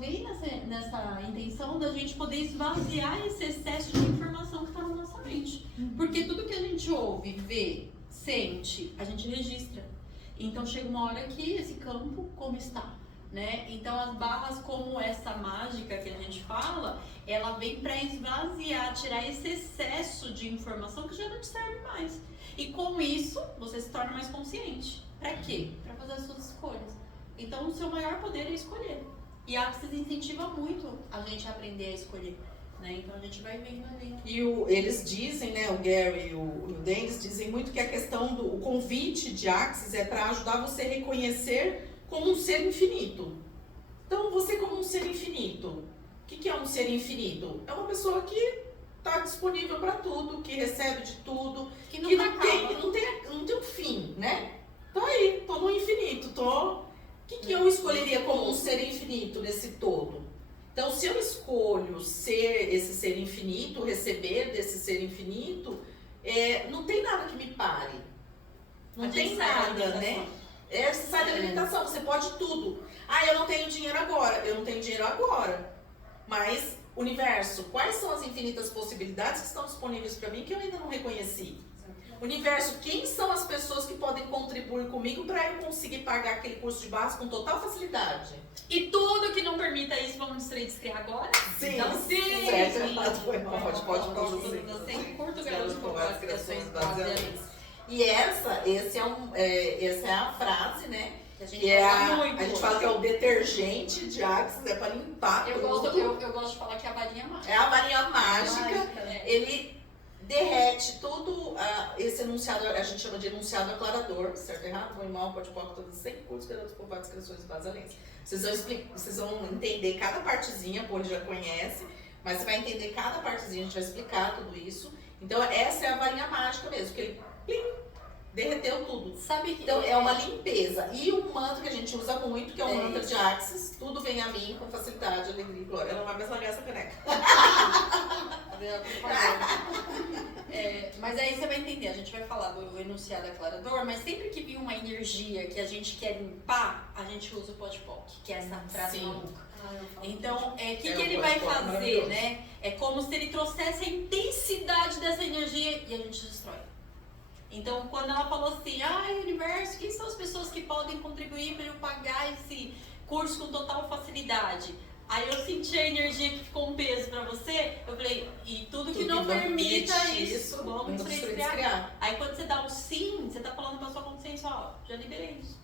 vem nessa intenção da gente poder esvaziar esse excesso de informação que está na nossa mente. Porque tudo que a gente ouve, vê, sente, a gente registra. Então chega uma hora que esse campo como está, né? Então as barras como essa mágica que a gente fala, ela vem para esvaziar, tirar esse excesso de informação que já não te serve mais. E com isso, você se torna mais consciente. Para quê? Para fazer as suas escolhas. Então o seu maior poder é escolher. E a Axis incentiva muito a gente a aprender a escolher. Né? Então a gente vai vendo ali. E eles dizem, né, o Gary e o Dennis dizem muito que a questão do convite de Axis é para ajudar você a reconhecer como um ser infinito. Então, você como um ser infinito, o que é um ser infinito? É uma pessoa que está disponível para tudo, que recebe de tudo, que não tem um fim, né? Tô aí, tô no infinito, O que eu escolheria como um ser infinito nesse todo? Então, se eu escolho ser esse ser infinito, receber desse ser infinito, não tem nada que me pare. Não tem nada, né? Você sai da limitação, você pode tudo. Eu não tenho dinheiro agora. Eu não tenho dinheiro agora. Mas, universo, quais são as infinitas possibilidades que estão disponíveis para mim que eu ainda não reconheci? Universo, quem são as pessoas que podem contribuir comigo para eu conseguir pagar aquele curso de base com total facilidade? E tudo que não permita isso, vamos descriar agora? Sim, então, sim. Certo, foi mal, pode você curta o garoto com as criações baseadas. E essa é a frase, né? Que a gente a gente fala que é o detergente de Axis, é para limpar eu gosto de falar que é a varinha mágica. É a varinha mágica, né? Ele derrete todo esse enunciado, a gente chama de enunciado aclarador, certo, errado, bom e mal, pode pôr todos 100 cursos, garotos, povoados, criações e basalentes. Vocês vão entender cada partezinha, pô, ele já conhece, mas você vai entender cada partezinha, a gente vai explicar tudo isso. Então essa é a varinha mágica mesmo, que ele derreteu tudo. Sabe que então é uma limpeza. E o mantra que a gente usa muito, que é o mantra de Axis, tudo vem a mim com facilidade, alegria e glória. Ela não vai mais largar essa caneca. Mas aí você vai entender, a gente vai falar do enunciado aclarador, mas sempre que vir uma energia que a gente quer limpar, a gente usa o Podpoc, que é essa frase maluca. Então, o que ele vai fazer, né? É como se ele trouxesse a intensidade dessa energia e a gente destrói. Então, quando ela falou assim, universo, quem são as pessoas que podem contribuir para eu pagar esse curso com total facilidade? Aí eu senti a energia que ficou um peso pra você, eu falei, e tudo que não permita isso, vamos descriar. Aí quando você dá o sim, você tá falando pra sua consciência, já liberei isso.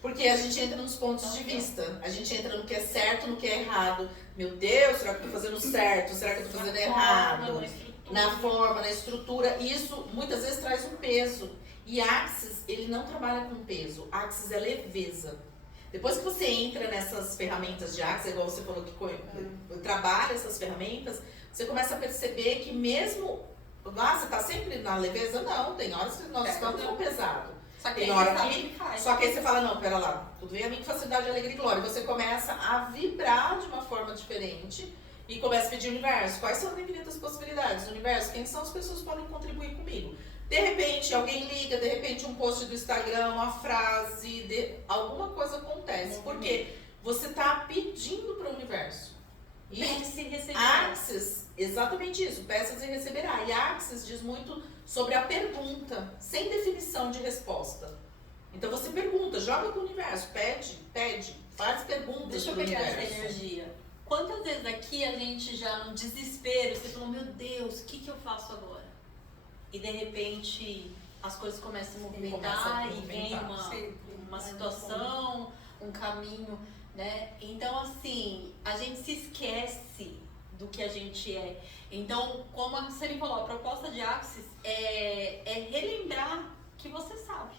Porque a gente entra nos pontos de vista, a gente entra no que é certo, no que é errado. Meu Deus, será que eu tô fazendo certo? Será que eu tô fazendo errado? Na forma, na estrutura, isso muitas vezes traz um peso. E Axis, ele não trabalha com peso, Axis é leveza. Depois que você entra nessas ferramentas de Axis, igual você falou que trabalha essas ferramentas, você começa a perceber que mesmo, você tá sempre na leveza? Não, tem horas que nós estamos no pesado. Tem hora só que aí você fala, não, pera lá, tudo vem a mim com facilidade, alegria e glória. Você começa a vibrar de uma forma diferente e começa a pedir ao universo, quais são as infinitas possibilidades? Universo, quem são as pessoas que podem contribuir comigo? De repente, alguém liga, de repente um post do Instagram, uma frase, alguma coisa acontece. Porque você está pedindo para o universo. E Axis, exatamente isso, peças e receberá. E Axis diz muito sobre a pergunta, sem definição de resposta. Então você pergunta, joga para o universo, pede, faz perguntas para o universo. Deixa eu pegar essa energia. Quantas vezes aqui a gente já no desespero, você falou, meu Deus, o que eu faço agora? E de repente as coisas começam a movimentar e vem uma situação, um caminho, né? Então assim, a gente se esquece do que a gente é. Então, como a Celi falou, a proposta de Axis é relembrar que você sabe,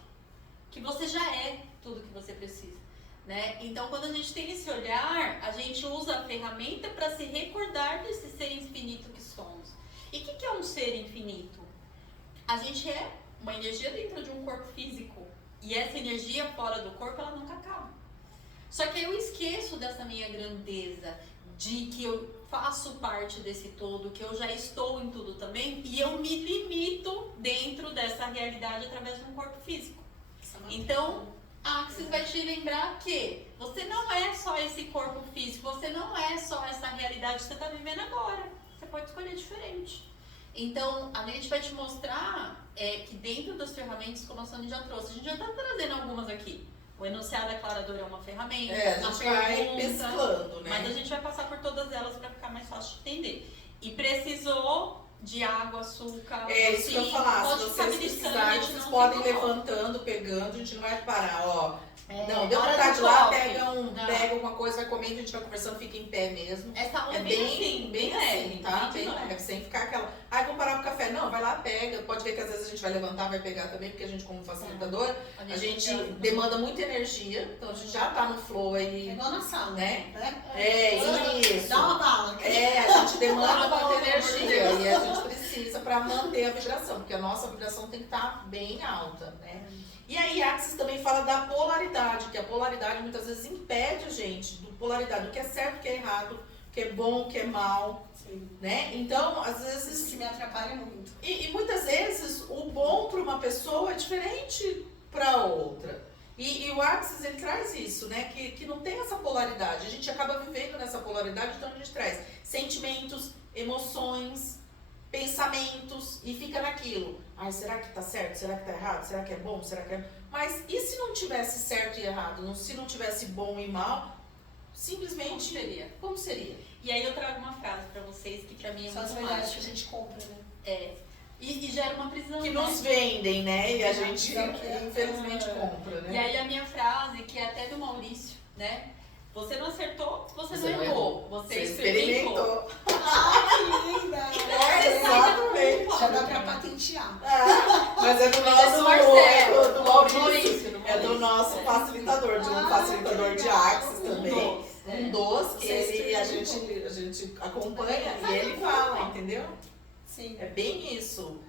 que você já é tudo que você precisa, né? Então, quando a gente tem esse olhar, a gente usa a ferramenta para se recordar desse ser infinito que somos. E o que é um ser infinito? A gente é uma energia dentro de um corpo físico. E essa energia fora do corpo, ela nunca acaba. Só que eu esqueço dessa minha grandeza, de que eu faço parte desse todo, que eu já estou em tudo também, e eu me limito dentro dessa realidade através de um corpo físico. Então, A Axis vai te lembrar que você não é só esse corpo físico, você não é só essa realidade que você está vivendo agora. Você pode escolher diferente. Então, a gente vai te mostrar que dentro das ferramentas, como a Sônia já trouxe, a gente já está trazendo algumas aqui. O enunciado aclarador é uma ferramenta, a gente vai mesclando, né? Mas a gente vai passar por todas elas para ficar mais fácil de entender. E precisou de água, açúcar, isso que eu falar, se vocês precisarem, vocês podem ir levantando, pegando, a gente não vai parar, ó. Não, deu vontade lá, pega alguma coisa, vai comendo, a gente vai conversando, fica em pé mesmo. Essa aula é bem assim, tá? Bem leve, sem ficar aquela, vou parar pro café. Não, vai lá, pega. Pode ver que às vezes a gente vai levantar, vai pegar também, porque a gente como facilitadora, a gente demanda muita energia, então a gente já tá no flow aí. É igual na sala, né? Isso. Dá uma bala. A gente demanda muita energia e a gente precisa pra manter a vibração, porque a nossa vibração tem que estar bem alta, né? E aí, Axis também fala da polaridade, que a polaridade muitas vezes impede a gente do polaridade, do que é certo, o que é errado, o que é bom, o que é mal, né? Então, às vezes... Isso me atrapalha muito. E muitas vezes, o bom para uma pessoa é diferente para outra. E o Axis, ele traz isso, né? Que não tem essa polaridade. A gente acaba vivendo nessa polaridade, então a gente traz sentimentos, emoções, pensamentos e fica naquilo. Será que tá certo? Será que tá errado? Será que é bom? Será que é... Mas e se não tivesse certo e errado? Se não tivesse bom e mal, simplesmente... Como seria? E aí eu trago uma frase pra vocês que pra mim é muito mágica. Só as verdades que a gente compra, né? E gera uma prisão, que né? nos vendem, né? E a gente, infelizmente, compra, né? E aí a minha frase, que é até do Maurício, né? Você não acertou, você não errou. Você experimentou. Que linda! Exatamente. Já dá pra patentear. Mas é do nosso Marcelo, do Maurício. É do nosso facilitador, de um facilitador de Axis também. Um dos que a gente acompanha e ele fala, entendeu? Sim. É bem isso.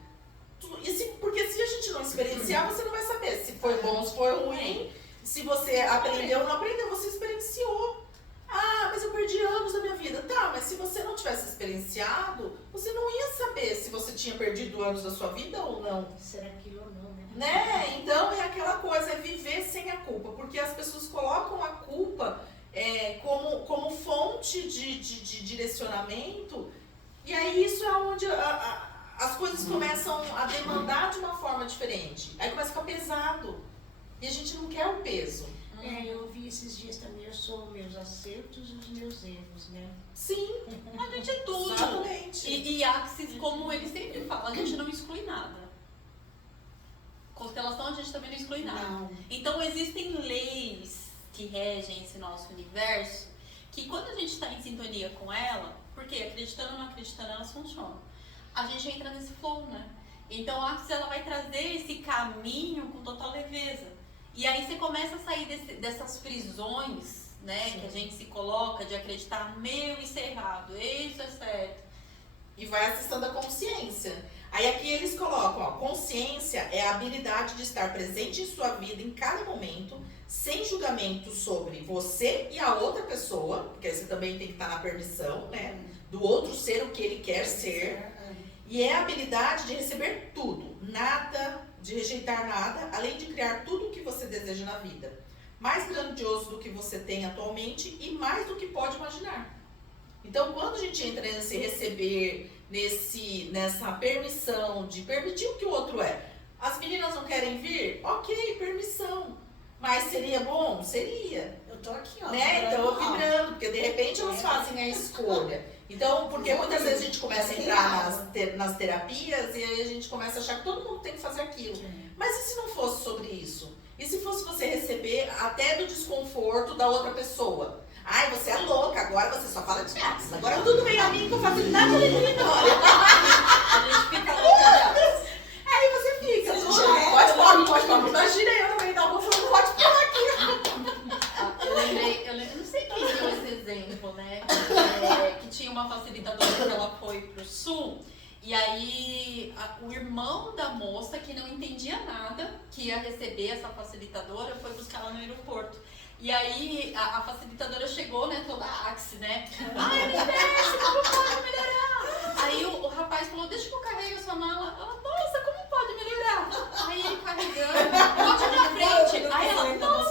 Porque se a gente não experienciar, você não vai saber se foi bom, se foi ruim. Se você aprendeu ou não aprendeu, você experienciou. Mas eu perdi anos da minha vida. Tá, mas se você não tivesse experienciado, você não ia saber se você tinha perdido anos da sua vida ou não. Será que ou não, né? Então é aquela coisa, é viver sem a culpa. Porque as pessoas colocam a culpa como fonte de direcionamento. E aí isso é onde as coisas começam a demandar de uma forma diferente. Aí começa a ficar pesado. E a gente não quer o peso. Eu vi esses dias também, eu sou meus acertos e os meus erros, né? Sim. A gente é tudo. Exatamente. E Axis, como ele sempre fala, a gente não exclui nada. Constelação a gente também não exclui nada. Não. Então existem leis que regem esse nosso universo, que quando a gente está em sintonia com ela, porque acreditando ou não acreditando, elas funcionam. A gente entra nesse flow, né? Então a Axis, ela vai trazer esse caminho com total leveza. E aí você começa a sair dessas prisões, né? Sim. Que a gente se coloca de acreditar, isso é errado, isso é certo. E vai acessando a consciência. Aí aqui eles colocam, consciência é a habilidade de estar presente em sua vida em cada momento, sem julgamento sobre você e a outra pessoa, porque aí você também tem que estar na permissão, né? Do outro ser o que ele quer ser. E é a habilidade de receber tudo, nada, de rejeitar nada, além de criar tudo o que você deseja na vida. Mais grandioso do que você tem atualmente e mais do que pode imaginar. Então, quando a gente entra nesse receber, nessa permissão de permitir o que o outro é. As meninas não querem vir? Ok, permissão. Mas seria bom? Seria. Eu tô aqui, ó. Né? Então, vibrando, porque de repente elas fazem a escolha. Então, porque muitas vezes a gente começa a entrar nas terapias e aí a gente começa a achar que todo mundo tem que fazer aquilo. Mas e se não fosse sobre isso? E se fosse você receber até do desconforto da outra pessoa? Você é louca, agora você só fala de Axis. Agora tudo vem a mim com facilidade eliminatória. A gente fica louca. Aí você fica. Pode falar. Imagina eu também dar uma falando, pode falar aqui. Eu não sei quem deu esse exemplo, né? Que tinha uma facilitadora que ela foi pro sul. E aí, o irmão da moça, que não entendia nada, que ia receber essa facilitadora, foi buscar ela no aeroporto. E aí, a facilitadora chegou, né, toda Axis, né? Me desce, como pode melhorar? Aí o rapaz falou, deixa que eu carrego a sua mala. Ela, nossa, como pode melhorar? Aí ele carregando, bote na frente. Aí ela, nossa,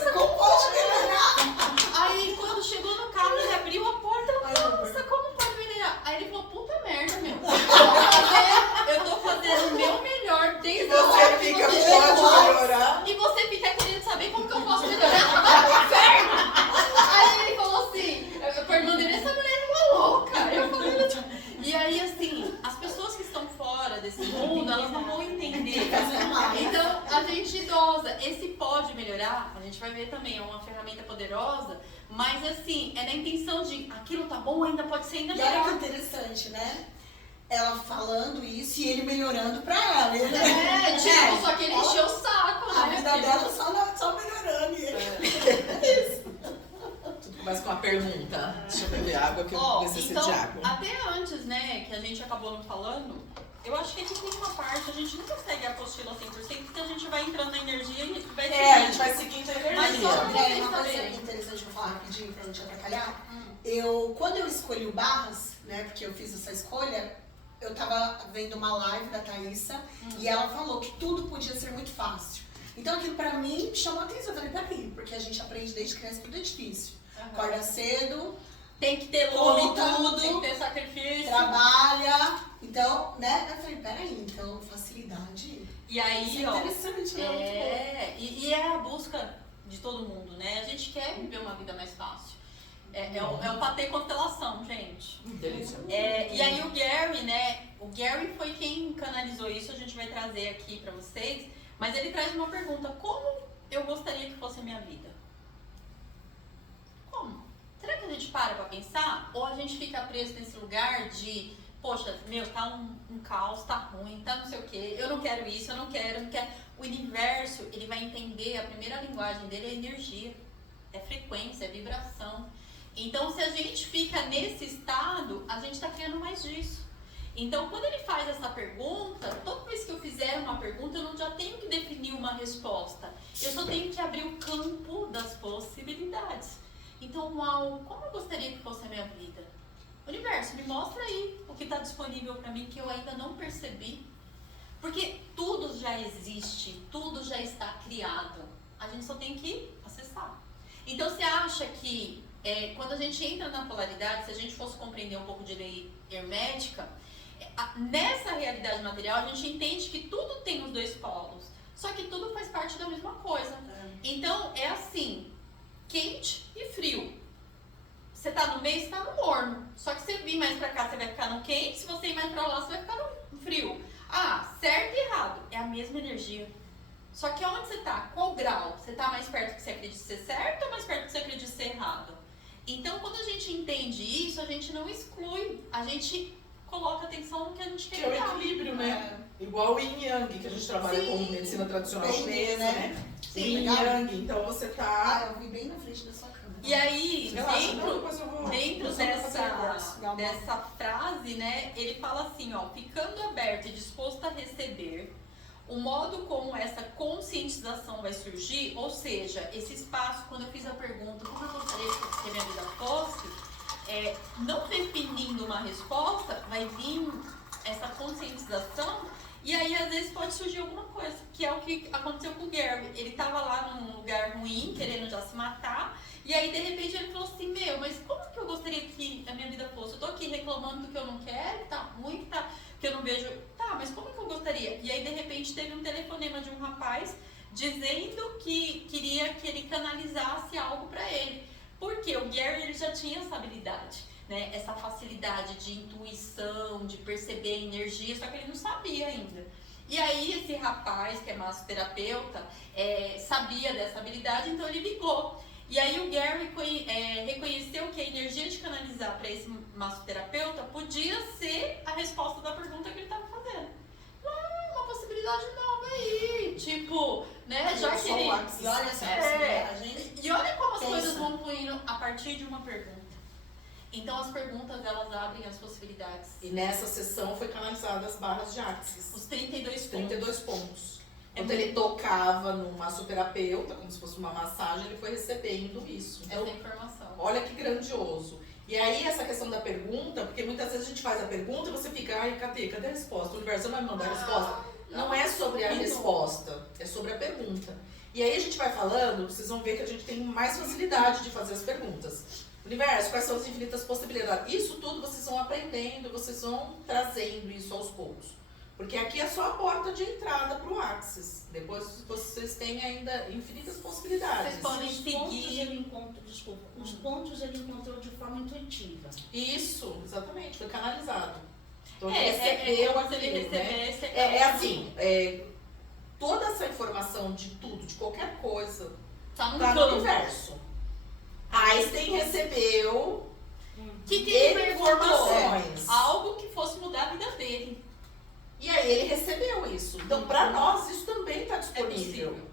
vai ver também, é uma ferramenta poderosa, mas assim, é na intenção de aquilo tá bom, ainda pode ser ainda E olha que melhor. interessante, né? Ela falando isso e ele melhorando pra ela. Ele, Só que ele encheu o saco, a né? vida dela só melhorando. E ele... Tudo começa com uma pergunta. Deixa eu beber água que eu Ó, necessito então, de água. até antes, né, que a gente acabou não falando, eu acho que aqui tem uma parte, a gente nunca segue a apostila 100%, porque a gente vai entrando na energia e vai A gente vai seguindo a energia. Mas só- André, vocês uma coisa saberem. interessante que eu vou falar rapidinho pra não te atrapalhar. Quando eu escolhi o Barras, né, porque eu fiz essa escolha, eu tava vendo uma live da Thaísa e ela falou que tudo podia ser muito fácil. Então aquilo pra mim me chamou a atenção. Eu falei, peraí, porque a gente aprende desde criança que tudo é difícil. Acorda cedo, Tem que ter Come luta, tudo, tem que ter sacrifício. trabalha. Então, né? Eu falei, peraí, então facilidade. E Isso aí, é ó, interessante, né? e é a busca de todo mundo, né? A gente quer viver uma vida mais fácil. É o patê constelação, gente. Delícia. E aí o Gary, né? O Gary foi quem canalizou isso, a gente vai trazer aqui pra vocês. Mas ele traz uma pergunta: como eu gostaria que fosse a minha vida? Como? Será que a gente para pra pensar? Ou a gente fica preso nesse lugar de, poxa, meu, tá um caos, tá ruim, tá não sei o quê, eu não quero isso, eu não quero. O universo, ele vai entender, a primeira linguagem dele é energia, é frequência, é vibração. Então, se a gente fica nesse estado, a gente tá criando mais disso. Então, quando ele faz essa pergunta, toda vez que eu fizer uma pergunta, eu não já tenho que definir uma resposta. Eu só tenho que abrir o campo das possibilidades. Então, uau, como eu gostaria que fosse a minha vida? Universo, me mostra aí o que está disponível para mim que eu ainda não percebi. Porque tudo já existe, tudo já está criado. A gente só tem que acessar. Então, você acha que quando a gente entra na polaridade, se a gente fosse compreender um pouco de lei hermética, nessa realidade material, a gente entende que tudo tem os dois polos. Só que tudo faz parte da mesma coisa. Então, é assim, quente e frio. Você tá no meio, você tá no morno. Só que se você vir mais pra cá, você vai ficar no quente. Se você ir mais pra lá, você vai ficar no frio. Certo e errado. É a mesma energia. Só que onde você tá? Qual grau? Você tá mais perto que você acredita ser certo ou mais perto que você acredita ser errado? Então, quando a gente entende isso, a gente não exclui. A gente coloca atenção no que a gente quer. Que é o equilíbrio, né? Igual o Yin Yang, que a gente trabalha com medicina tradicional Bem, chinesa, né? Sim, Yin legal. Yang, então você tá... Eu vi bem na frente da sua câmera. E aí, Relaxa, não, depois eu vou... dentro eu só vou fazer negócio. dessa frase, né, ele fala assim, ó, ficando aberto e disposto a receber, o modo como essa conscientização vai surgir, ou seja, esse espaço, quando eu fiz a pergunta, como eu gostaria que a minha vida fosse, não definindo uma resposta, vai vir essa conscientização, e aí às vezes pode surgir alguma coisa, que é o que aconteceu com o Gary. Ele tava lá num lugar ruim, querendo já se matar, e aí de repente ele falou assim, mas como que eu gostaria que a minha vida fosse? Eu tô aqui reclamando do que eu não quero, que tá ruim, que eu não vejo, mas como que eu gostaria? E aí de repente teve um telefonema de um rapaz dizendo que queria que ele canalizasse algo pra ele, porque o Gary ele já tinha essa habilidade, né? Essa facilidade de intuição, de perceber energia, só que ele não sabia ainda. E aí esse rapaz, que é massoterapeuta, sabia dessa habilidade, então ele ligou. E aí o Gary reconheceu que a energia de canalizar para esse massoterapeuta podia ser a resposta da pergunta que ele estava fazendo. Uma possibilidade nova aí, tipo, né? Já que ele... E olha essa possibilidade. E olha como as coisas vão fluindo a partir de uma pergunta. Então as perguntas, elas abrem as possibilidades. E nessa sessão foi canalizada as barras de Axis. Os 32 pontos. 32 pontos. Quando ele tocava no massoterapeuta, como se fosse uma massagem, ele foi recebendo isso. Então, essa informação. olha que grandioso. E aí essa questão da pergunta, porque muitas vezes a gente faz a pergunta e você fica, cadê a resposta? O universo não vai mandar a resposta. Não é sobre a resposta, é sobre a pergunta. E aí a gente vai falando, vocês vão ver que a gente tem mais facilidade de fazer as perguntas. Universo, quais são as infinitas possibilidades? Isso tudo vocês vão aprendendo, vocês vão trazendo isso aos poucos. Porque aqui é só a porta de entrada para o Axis. Depois vocês têm ainda infinitas possibilidades. Vocês podem Os pontos seguir. ele encontra, os pontos ele encontrou de forma intuitiva. Isso, exatamente, foi canalizado. Então Como se ele aquilo, né? recebesse. Toda essa informação de tudo, de qualquer coisa, Tá no Tá no campo. universo. Einstein recebeu Que ele informações. algo que fosse mudar a vida dele. E aí ele recebeu isso. Então, pra nós, isso também tá disponível. possível.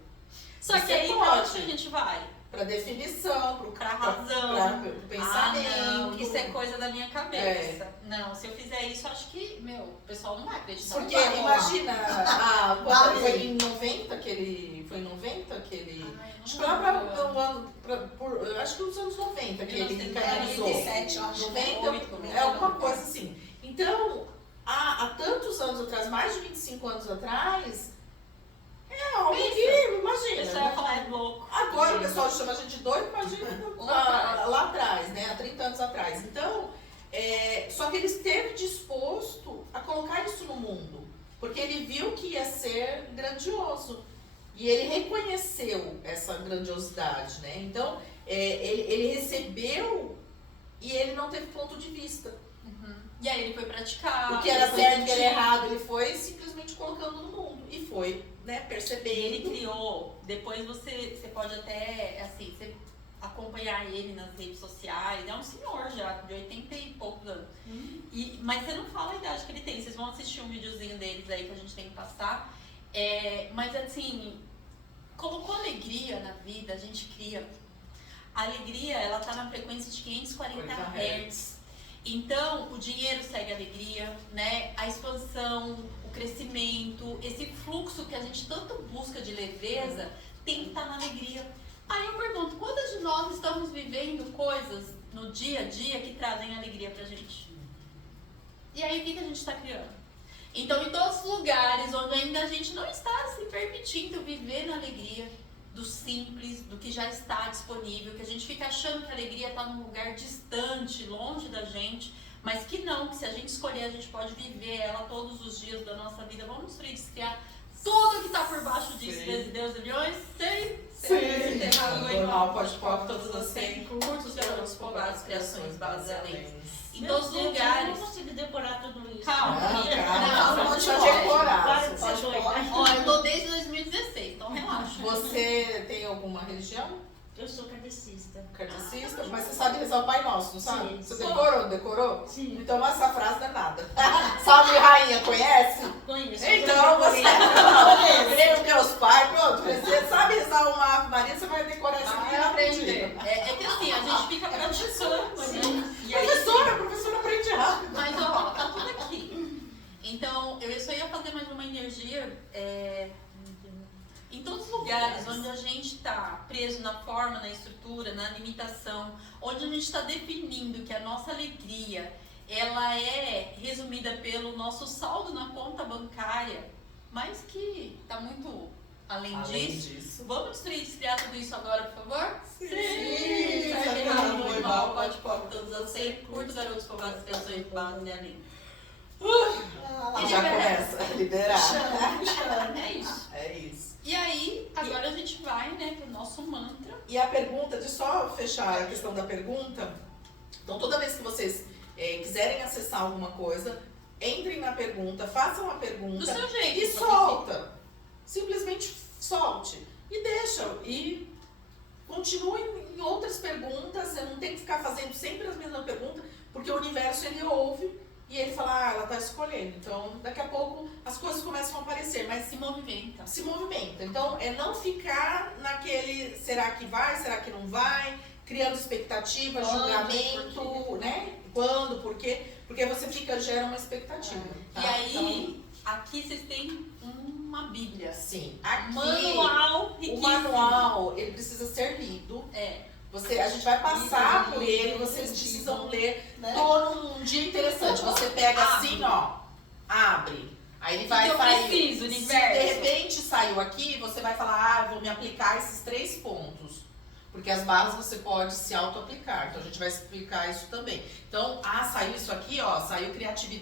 Só que Você aí, pra pode. onde que a gente vai? Pra definição, Pra razão. pro pensamento. Não, isso é coisa da minha cabeça. Não, se eu fizer isso, acho que, o pessoal não vai acreditar. Porque não vai rolar. imagina, foi em 90 que ele. Foi em 90 que ele. Ai, Acho não que lá lembro. acho que nos anos 90 que ele 1997, canalizou. 97, eu acho. 90, é alguma coisa assim. Então, há tantos anos atrás, mais de 25 anos atrás, é algo que, O imagina. pessoal ia falar, é louco. Agora o pessoal chama a gente de doido, imagina lá atrás, né? Há 30 anos atrás. Então, só que ele esteve disposto a colocar isso no mundo. Porque ele viu que ia ser grandioso. E ele reconheceu essa grandiosidade, né? Então, ele recebeu e ele não teve ponto de vista. E aí ele foi praticar. O que era ele foi certo e o que era sentir. errado, ele foi simplesmente colocando no mundo. E foi, né, percebendo. Ele criou, depois você pode até, assim, você acompanhar ele nas redes sociais. É um senhor já, de 80 e poucos anos. Mas você não fala a idade que ele tem. Vocês vão assistir um videozinho deles aí que a gente tem que passar. Mas assim, colocou alegria na vida, a gente cria. A alegria, ela tá na frequência de 540 Hz. Então, o dinheiro segue a alegria, né? A expansão, o crescimento, esse fluxo que a gente tanto busca de leveza, tem que estar na alegria. Aí eu pergunto, quantas de nós estamos vivendo coisas no dia a dia que trazem alegria pra gente? E aí, o que a gente está criando? Então, em todos os lugares onde ainda a gente não está se permitindo viver na alegria do simples, do que já está disponível, que a gente fica achando que a alegria está num lugar distante, longe da gente, mas que não, que se a gente escolher, a gente pode viver ela todos os dias da nossa vida. Vamos criar tudo que está por baixo disso, vezes Deus e milhões, Normal, pode pop, todos os 100 curtos, garotos, povoados, criações, bases além. Em Meu todos os Deus, Eu lugares. não consigo decorar tudo isso. Calma, Não, não, pode não, decorar. Para de ser Pode, doida. pode. Ó, eu tô desde 2016, então relaxa. Você tem alguma religião? Eu sou cadecista. Kardecista? Mas você sabe rezar o Pai Nosso, não sabe? Sim. Você decorou? Sim. Então essa frase não é nada. Salve rainha, conhece? Conheço. Então você decorei. creio Deus Pai, pronto. Você sabe rezar uma Ave Maria, você vai decorar isso aqui Vai aprender. rapidinho. É que assim, a gente fica praticando, né? E aí, Professora aprende rápido. mas ó, tá tudo aqui. Então, eu só ia fazer mais uma energia em todos os lugares onde a gente está preso na forma, na estrutura, na limitação, onde a gente está definindo que a nossa alegria ela é resumida pelo nosso saldo na conta bancária, mas que está muito além disso. Vamos criar tudo isso agora, por favor? Sim. Sai errado, foi mal, pode pop, todos os 100, curto, garotos, povoados, criações, base e além. Já começa a liberar. É isso. É isso. E aí, agora a gente vai, né, pro nosso mantra. E a pergunta, de só fechar a questão da pergunta, então toda vez que vocês quiserem acessar alguma coisa, entrem na pergunta, façam a pergunta Do seu jeito. e solta. Simplesmente solte. E deixa. E continue em outras perguntas. Você não tem que ficar fazendo sempre as mesmas perguntas, porque o universo ele ouve e ele fala, ela está escolhendo. Então, daqui a pouco as coisas começam a aparecer, mas Se movimenta. se movimenta. Então, é não ficar naquele será que vai, será que não vai, criando expectativa, julgamento, né? Quando, por quê? Porque você gera uma expectativa. Tá? E aí, aqui vocês têm uma bíblia. Então, sim. Aqui, Manual o riquíssimo. manual, ele precisa ser lido. A gente vai passar por ele, vocês precisam ler. Né? Tô num dia interessante. Você pega assim, ó, abre. Aí ele vai que eu sair. preciso, Se universo? de repente saiu aqui, você vai falar, vou me aplicar esses 3 pontos. Porque as barras você pode se auto-aplicar. Então a gente vai explicar isso também. Então, saiu isso aqui, ó, saiu criatividade.